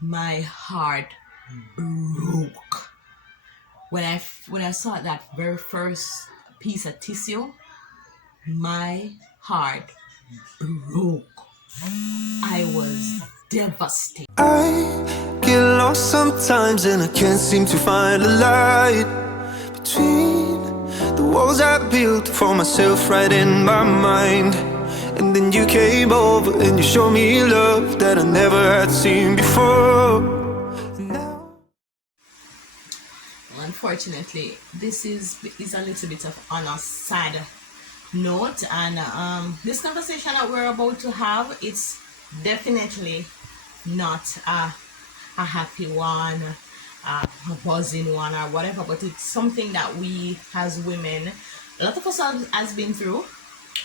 my heart broke when I saw that very first piece of tissue. My heart broke. I was devastated. I get lost sometimes and I can't seem to find a light between the walls I built for myself right in my mind. And then you came over and you showed me love that I never had seen before. Now Unfortunately, this is a little bit of on a sad note, and this conversation that we're about to have, it's definitely not a happy one, a buzzing one, or whatever, but it's something that we as women, a lot of us has been through.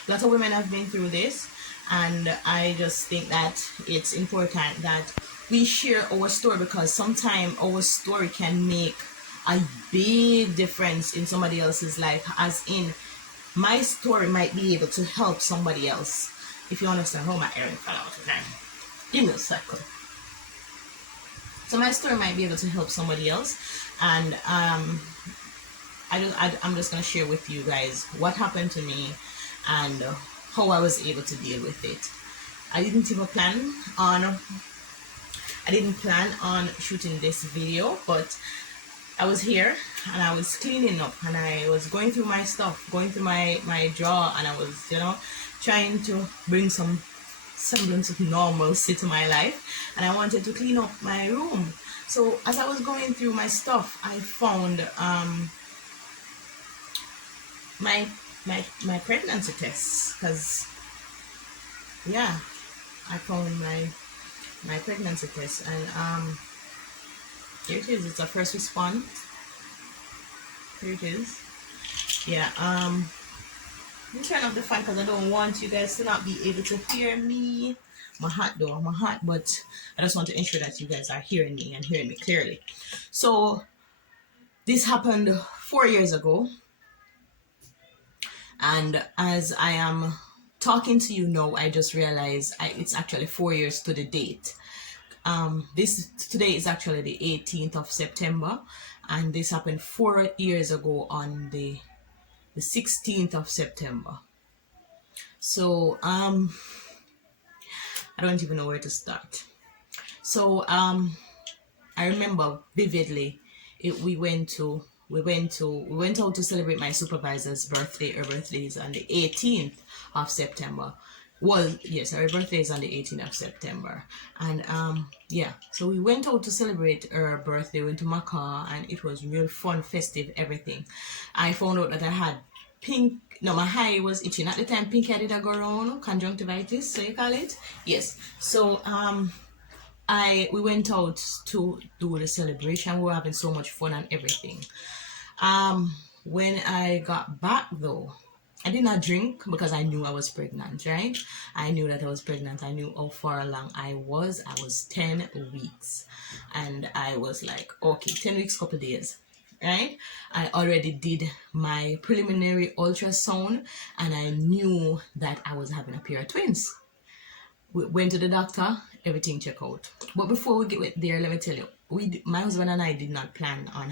A lot of women have been through this, and I just think that it's important that we share our story, because sometimes our story can make a big difference in somebody else's life, as in my story might be able to help somebody else. If you understand how my earring fell out, okay? Give me a second. So my story might be able to help somebody else, and I'm just gonna share with you guys what happened to me and how I was able to deal with it. I didn't plan on shooting this video, but I was here and I was cleaning up and I was going through my stuff, going through my drawer, and I was, trying to bring some semblance of normalcy to my life, and I wanted to clean up my room. So as I was going through my stuff, I found my pregnancy tests, because I found my pregnancy test, and here it is. It's a first response. Here it is. Let me turn off the fan because I don't want you guys to not be able to hear me. I'm hot, but I just want to ensure that you guys are hearing me and hearing me clearly. So this happened 4 years ago, and as I am talking to you now, I just realized it's actually 4 years to the date. Today is actually the 18th of September, and this happened 4 years ago on the 16th of September. So I don't even know where to start. So I remember vividly, we went out to celebrate my supervisor's birthday. Her birthday is on the 18th of September. Well, yes, her birthday is on the 18th of September. And so we went out to celebrate her birthday, went to Macau, and it was real fun, festive, everything. I found out that I had my eye was itching at the time. Pink eye did I go around, conjunctivitis, so you call it. Yes. So we went out to do the celebration. We were having so much fun and everything. When I got back though, I did not drink because I knew I was pregnant, right? I knew that I was pregnant. I knew how far along I was. I was 10 weeks. And I was like, okay, 10 weeks, couple days, right? I already did my preliminary ultrasound and I knew that I was having a pair of twins. We went to the doctor, everything checked out. But before we get there, let me tell you, my husband and I did not plan on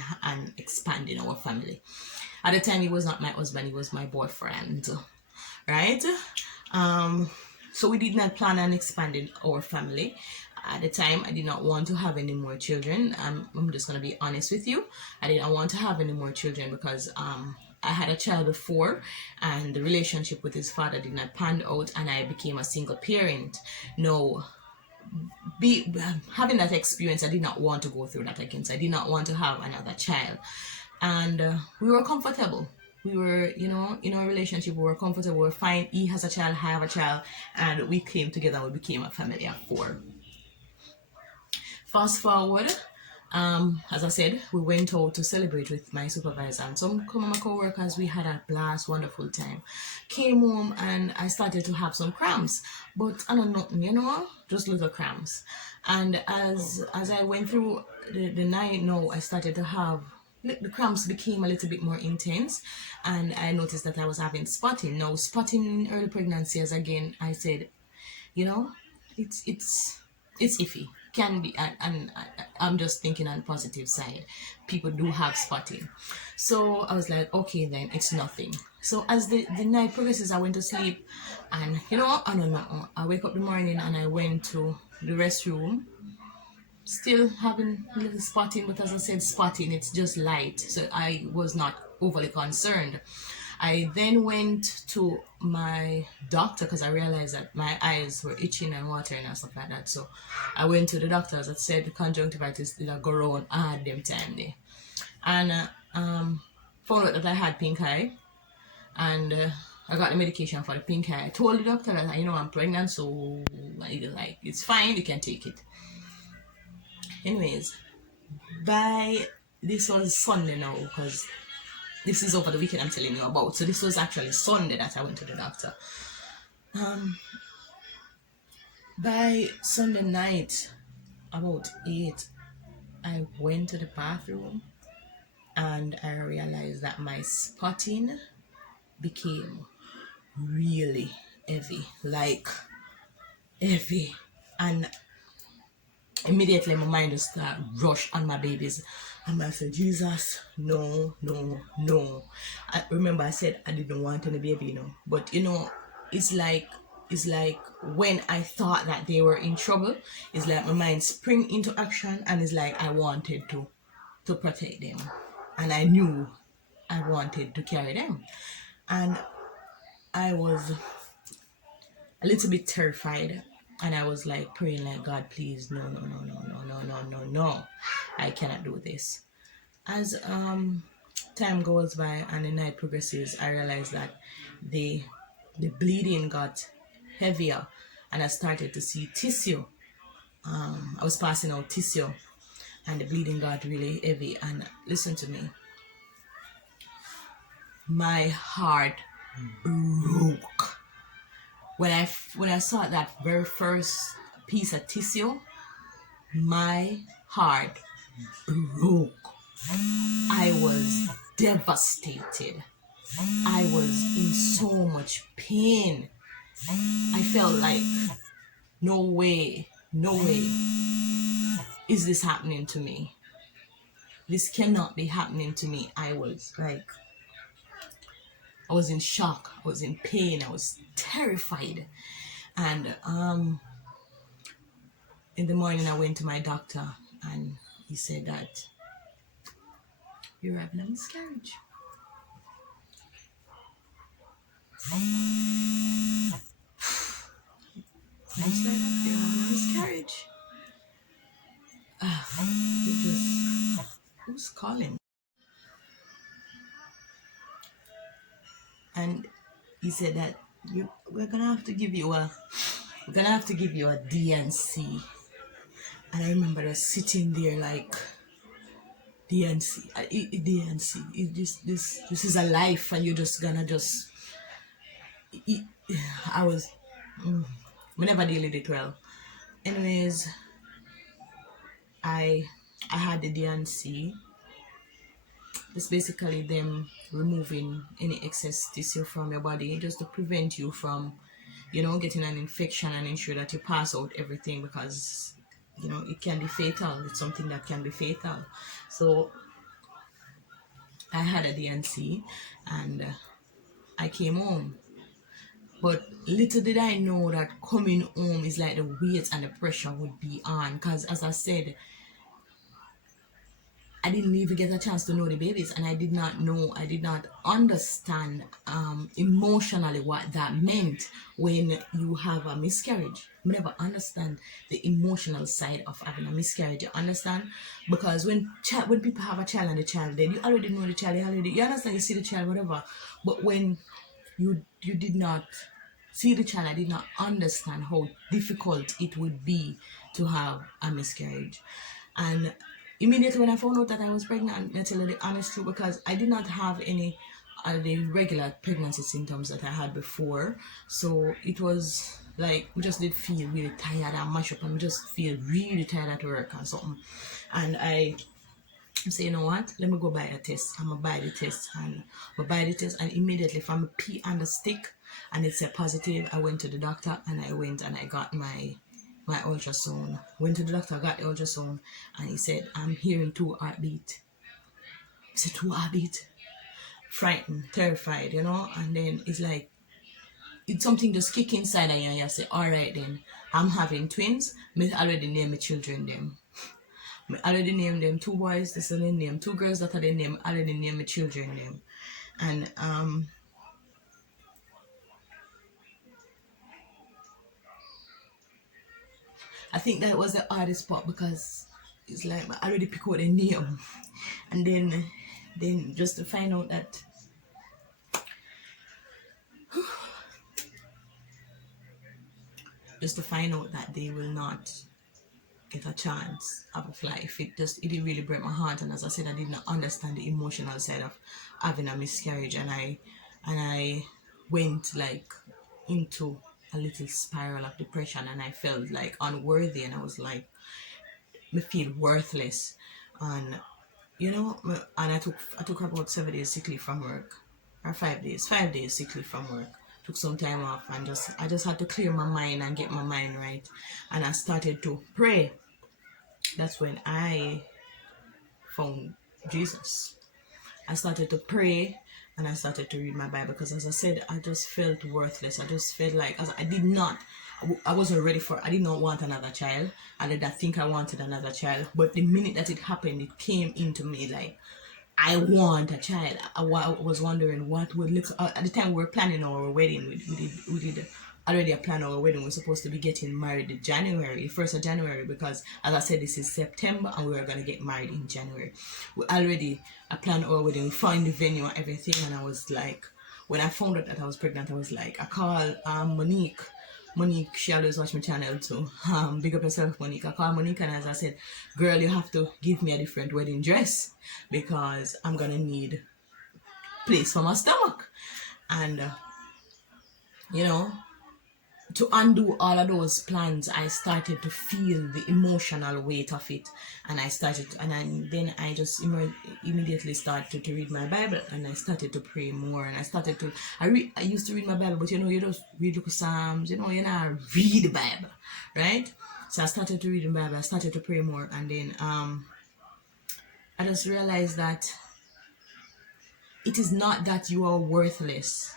expanding our family. At the time, he was not my husband, he was my boyfriend, right? So we did not plan on expanding our family. At the time, I did not want to have any more children. I'm just going to be honest with you. I didn't want to have any more children because I had a child before and the relationship with his father did not pan out and I became a single parent. No, having that experience, I did not want to go through that again. So I did not want to have another child. And we were comfortable. We were, in our relationship, we were comfortable. We were fine. He has a child, I have a child. And we came together and we became a family of 4. Fast forward, as I said, we went out to celebrate with my supervisor and some of my co-workers. We had a blast, wonderful time. Came home and I started to have some cramps, but I don't know, just little cramps. And as I went through the night, I started to have the cramps became a little bit more intense, and I noticed that I was having spotting. Now, spotting in early pregnancy, as again I said, it's iffy. can be, and I'm just thinking on the positive side, people do have spotting. So I was like, okay, then it's nothing. So as the night progresses, I went to sleep, and I don't know, I wake up in the morning and I went to the restroom, still having a little spotting, but as I said, spotting, it's just light, so I was not overly concerned. I then went to my doctor because I realized that my eyes were itching and watering and stuff like that. So I went to the doctor, as I said, the conjunctivitis did not go around hard them time there. And found out that I had pink eye, and I got the medication for the pink eye. I told the doctor that I'm pregnant, so it's fine, you can take it. Anyways, by this was Sunday now, because this is over the weekend I'm telling you about. So this was actually Sunday that I went to the doctor. By Sunday night, about 8, I went to the bathroom and I realized that my spotting became really heavy, like heavy. And immediately my mind just started rush on my babies. And I said, Jesus, no, no, no. I remember I said I didn't want any baby, But it's like when I thought that they were in trouble, it's like my mind spring into action, and it's like I wanted to protect them. And I knew I wanted to carry them. And I was a little bit terrified, and I was like praying like, God, please, no, no, no, no, no, no, no, no, no, I cannot do this. As time goes by and the night progresses, I realized that the bleeding got heavier, and I started to see tissue. I was passing out tissue, and the bleeding got really heavy. And listen to me, my heart broke when I saw that very first piece of tissue. My heart broke. I was devastated. I was in so much pain. I felt like, no way is this happening to me. This cannot be happening to me. I was in shock. I was in pain. I was terrified. And in the morning I went to my doctor, and he said that you're having a miscarriage. Months later, you're having a miscarriage. Who's calling? And he said that we're gonna have to give you a DNC. And I remember us sitting there like, DNC. This is a life, and you're just gonna I was, we never deal with it well. Anyways, I had the DNC. It's basically them removing any excess tissue from your body, just to prevent you from, getting an infection, and ensure that you pass out everything, because it can be fatal. It's something that can be fatal. So I had a DNC, and I came home. But little did I know that coming home is like the weight and the pressure would be on, because as I said, I didn't even get a chance to know the babies, and I did not understand emotionally what that meant when you have a miscarriage. I never understand the emotional side of having a miscarriage, you understand? Because when people have a child and the child dead, you already know the child, you understand, you see the child, whatever. But when you did not see the child, I did not understand how difficult it would be to have a miscarriage. And immediately when I found out that I was pregnant, I tell you the honest truth, because I did not have any the regular pregnancy symptoms that I had before. So it was like, we just did feel really tired and mashed up, and we just feel really tired at work and something. And I say, you know what, let me go buy a test. I'm gonna buy the test, and immediately from a pee on the stick, and it's a positive, I went to the doctor, and I got my my ultrasound. Went to the doctor, got the ultrasound, and he said, I'm hearing 2 heartbeat. I said, 2 heartbeat? Frightened, terrified, and then it's like, it's something just kick inside of you and you say, all right then, I'm having twins. Me already named my children them. I already named them 2 boys, this is the name, 2 girls that are the name, already named my children them. And I think that was the hardest part, because it's like I already pick out a name, and then just to find out that they will not get a chance of a life. It did really break my heart. And as I said, I did not understand the emotional side of having a miscarriage, and I went like into a little spiral of depression, and I felt like unworthy, and I was like, me feel worthless. And and I took about 7 days sick leave from work, or 5 days sick leave from work. Took some time off, and I just had to clear my mind and get my mind right. And I started to pray. That's when I found Jesus. I started to pray, and I started to read my Bible, because as I said, I just felt worthless. I just felt like I wasn't ready I did not want another child. I did not think I wanted another child. But the minute that it happened, it came into me like, I want a child. I was wondering what would look. At the time we were planning our wedding, we did already a plan our wedding. We're supposed to be getting married in January, 1st of January, because as I said, this is September and we were going to get married in January. We already planned our wedding. We found the venue and everything, and I was like, when I found out that I was pregnant, I was like, I called Monique, she always watch my channel too. Big up yourself, Monique. I call Monique, and as I said, girl, you have to give me a different wedding dress, because I'm gonna need place for my stomach. And to undo all of those plans, I started to feel the emotional weight of it, and then I just immediately started to read my Bible, and I started to pray more, and I used to read my Bible, but you just read the Psalms, you not read the Bible, right? So I started to read the Bible, I started to pray more, and then I just realized that it is not that you are worthless.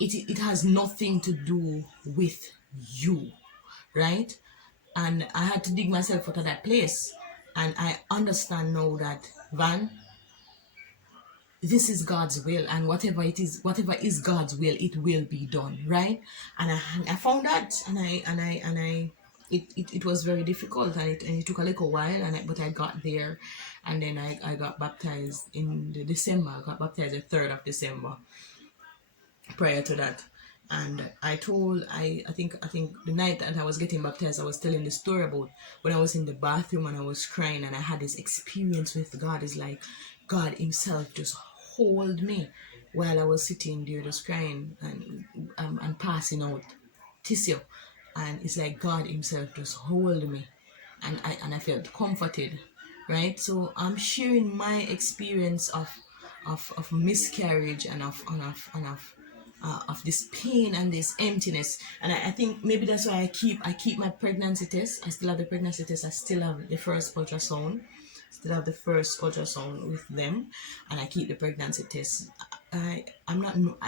It has nothing to do with you, right? And I had to dig myself out of that place, and I understand now that, Van, this is God's will, and whatever is God's will, it will be done, right? And I found that, and it was very difficult, and it took a little while, but I got there, and then I got baptized in December. I got baptized the 3rd of December. Prior to that, and I think the night that I was getting baptized, I was telling the story about when I was in the bathroom and I was crying, and I had this experience with God. It's like God himself just hold me while I was sitting there just crying and passing out tissue, and it's like God himself just hold me, and I felt comforted, right? So I'm sharing my experience of miscarriage, and of this pain and this emptiness. And I think maybe that's why I keep my pregnancy test. I still have the pregnancy test. I still have the first ultrasound. With them, and I keep the pregnancy test. I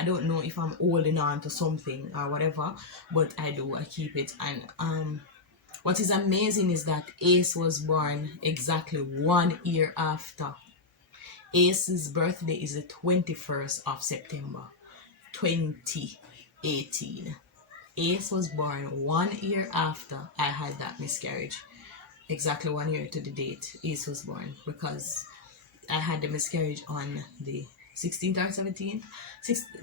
don't know if I'm holding on to something or whatever, but I keep it. And what is amazing is that Ace was born exactly 1 year after. Ace's birthday is the 21st of September 2018. Ace was born 1 year after I had that miscarriage. Exactly 1 year to the date Ace was born, because I had the miscarriage on the 16th or 17th,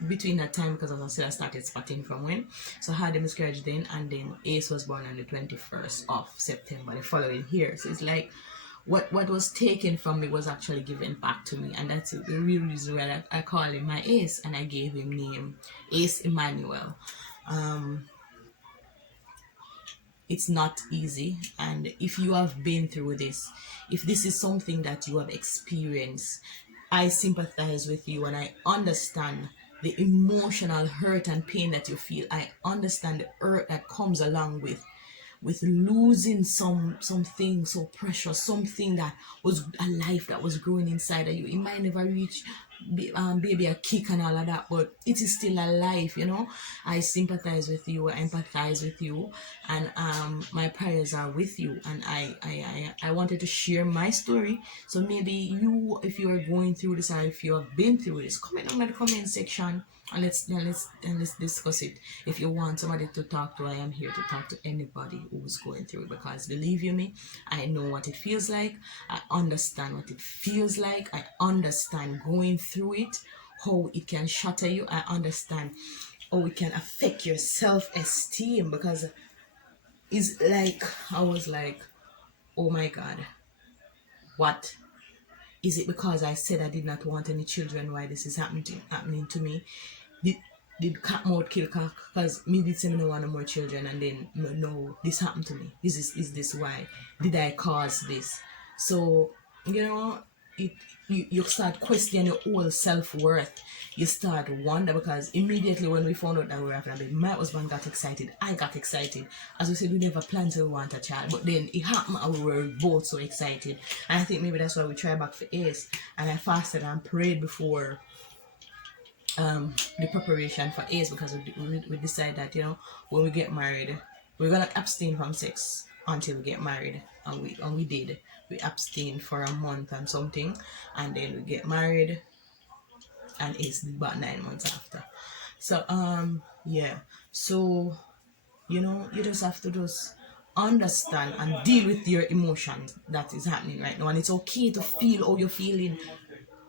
between that time, because as I said, I started spotting from when. So I had the miscarriage then, and then Ace was born on the 21st of September the following year. So it's like what was taken from me was actually given back to me, and that's the real reason why I call him my Ace, and I gave him name Ace Emmanuel. It's not easy, and if you have been through this, if this is something that you have experienced, I sympathize with you, and I understand the emotional hurt and pain that you feel. I understand the hurt that comes along with with losing something so precious, something that was a life that was growing inside of you. It might never reach baby a kick and all of that, but it is still a life, you know. I sympathize with you, I empathize with you, and my prayers are with you. And I wanted to share my story, so maybe you, if you are going through this, or if you have been through this, comment on the comment section, and let's discuss it. If you want somebody to talk to, I am here to talk to anybody who's going through it, because believe you me, I know what it feels like. I understand what it feels like. I understand going through it, how it can shatter you. I understand how it can affect your self-esteem, because it's like, I was like, oh my God, what is it? Because I said I did not want any children, why this is happening to me? Did cat mouth kill cock? Because me did say me no want no more children, and then no, this happened to me. Is this why? Did I cause this? So, you know, you start questioning your whole self-worth. You start wonder, because immediately when we found out that we were having a baby, my husband got excited, I got excited. As we said, we never planned to want a child, but then it happened and we were both so excited. And I think maybe that's why we tried back for Ace. And I fasted and prayed before the preparation for Ace, because we decided that, you know, when we get married, we're gonna abstain from sex until we get married. And we did. We abstained for a month and something, and then we get married, and Ace about 9 months after. So yeah. So, you know, you just have to just understand and deal with your emotions that is happening right now. And it's okay to feel how you're feeling.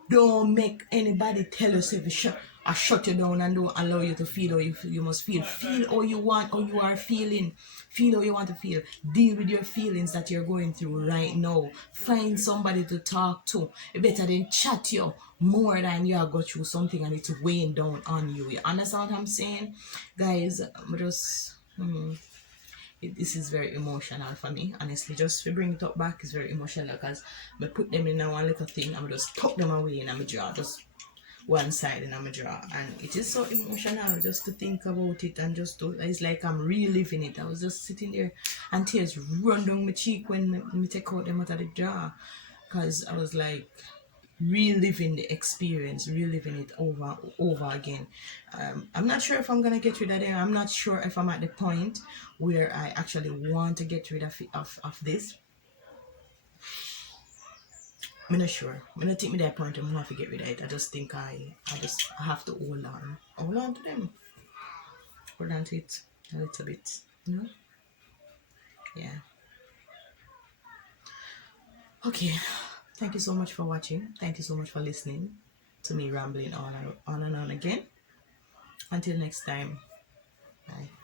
Don't make anybody tell you if shut you down and don't allow you to feel how you feel. You must feel. Feel how you want, how you are feeling. Feel how you want to feel. Deal with your feelings that you're going through right now. Find somebody to talk to. It better than chat you more than you are go through something and it's weighing down on you. You understand what I'm saying? Guys, I'm just this is very emotional for me, honestly. Just to bring it up back is very emotional, because I put them in a one little thing and I just tuck them away in my drawer, just one side in my drawer, and it is so emotional just to think about it. And just to, it's like I'm reliving it. I was just sitting there and tears run down my cheek when me take out them out of the drawer, because I was like reliving the experience, reliving it over again. I'm not sure if I'm gonna get rid of them. I'm not sure if I'm at the point where I actually want to get rid of this. I'm not sure. I'm not think me that point I'm gonna have to get rid of it. I just think I have to hold on to them, hold on to it a little bit, you know. Yeah. Okay. Thank you so much for watching. Thank you so much for listening to me rambling on and on again. Until next time. Bye.